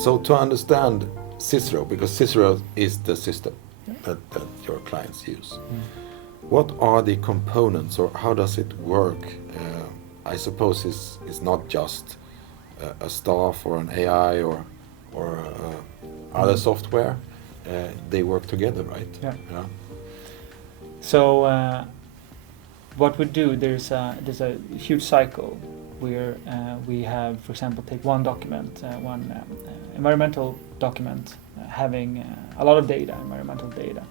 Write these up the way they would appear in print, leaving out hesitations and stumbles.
So to understand Cicero, because Cicero is the system that your clients use, what are the components, or how does it work? I suppose it's not just a staff or an AI or other software. They work together, right? Yeah. So what we do, there's a huge cycle where we have, for example, take one document, one environmental document having a lot of data, environmental data.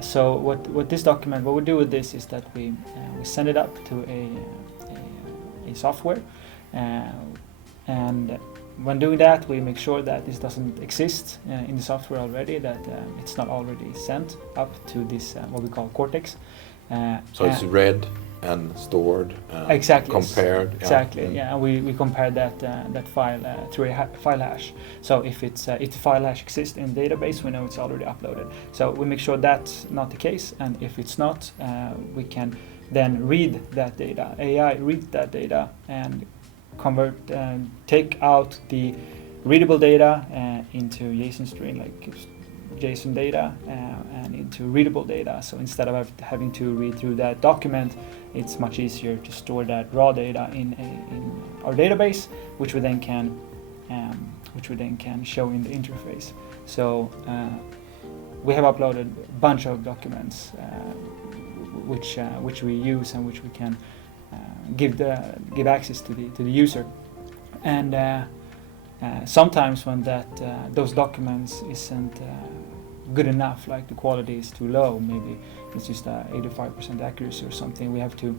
So what this document, what we do with this is that we send it up to a software, and when doing that, we make sure that this doesn't exist in the software already, that it's not already sent up to this what we call Cortex. So it's read and stored, exactly, compared. Yes, exactly, yeah. And we compare that file through a file hash. So if the file hash exists in the database, we know it's already uploaded. So we make sure that's not the case, and if it's not, we can then read that data. AI reads that data and convert, take out the readable data into JSON string, like JSON data, and into readable data. So instead of having to read through that document, it's much easier to store that raw data in our database, which we then can show in the interface. So we have uploaded a bunch of documents which we use and which we can give access to the user. And sometimes when those documents isn't good enough, like the quality is too low, maybe it's just 85% accuracy or something, we have to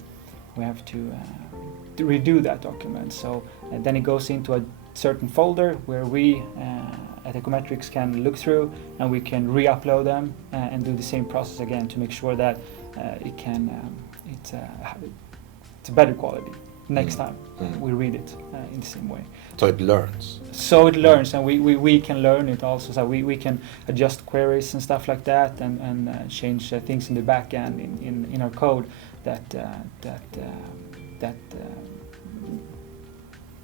redo that document. So then it goes into a certain folder where we at Ecometrix can look through, and we can re-upload them and do the same process again to make sure that it's a better quality. Next time we read it in the same way. So it learns. So it learns, and we can learn it also. So we can adjust queries and stuff like that, and change things in the back end in our code that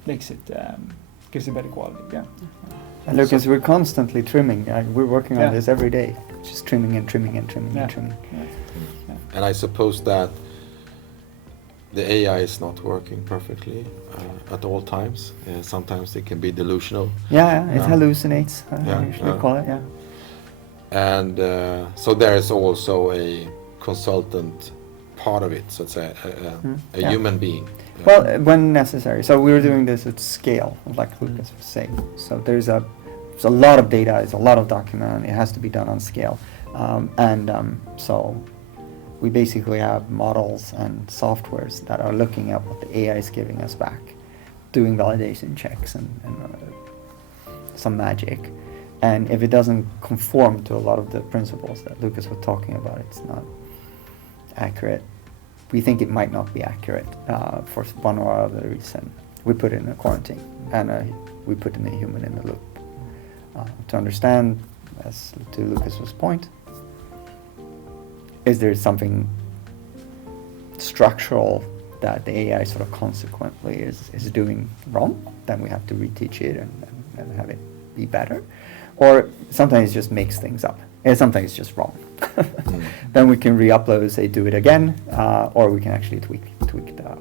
makes it gives it better quality. Yeah. And Lucas, we're constantly trimming. We're working on this every day, just trimming and trimming and trimming and trimming. Yeah. And I suppose that the AI is not working perfectly at all times. Sometimes it can be delusional. Yeah, it hallucinates. I usually call it. Yeah. And so there is also a consultant part of it, so to say, a human being. Well, when necessary. So we were doing this at scale, like Lucas was saying. So there's a lot of data, it's a lot of document. It has to be done on scale, so we basically have models and softwares that are looking at what the AI is giving us back, doing validation checks and some magic. And if it doesn't conform to a lot of the principles that Lucas was talking about, it's not accurate. We think it might not be accurate for one or other reason. We put it in a quarantine, and we put in a human in the loop to understand, as to Lucas's point, is there something structural that the AI sort of consequently is doing wrong? Then we have to reteach it and have it be better. Or sometimes it just makes things up. And sometimes it's just wrong. Then we can re-upload, say, do it again, or we can actually tweak the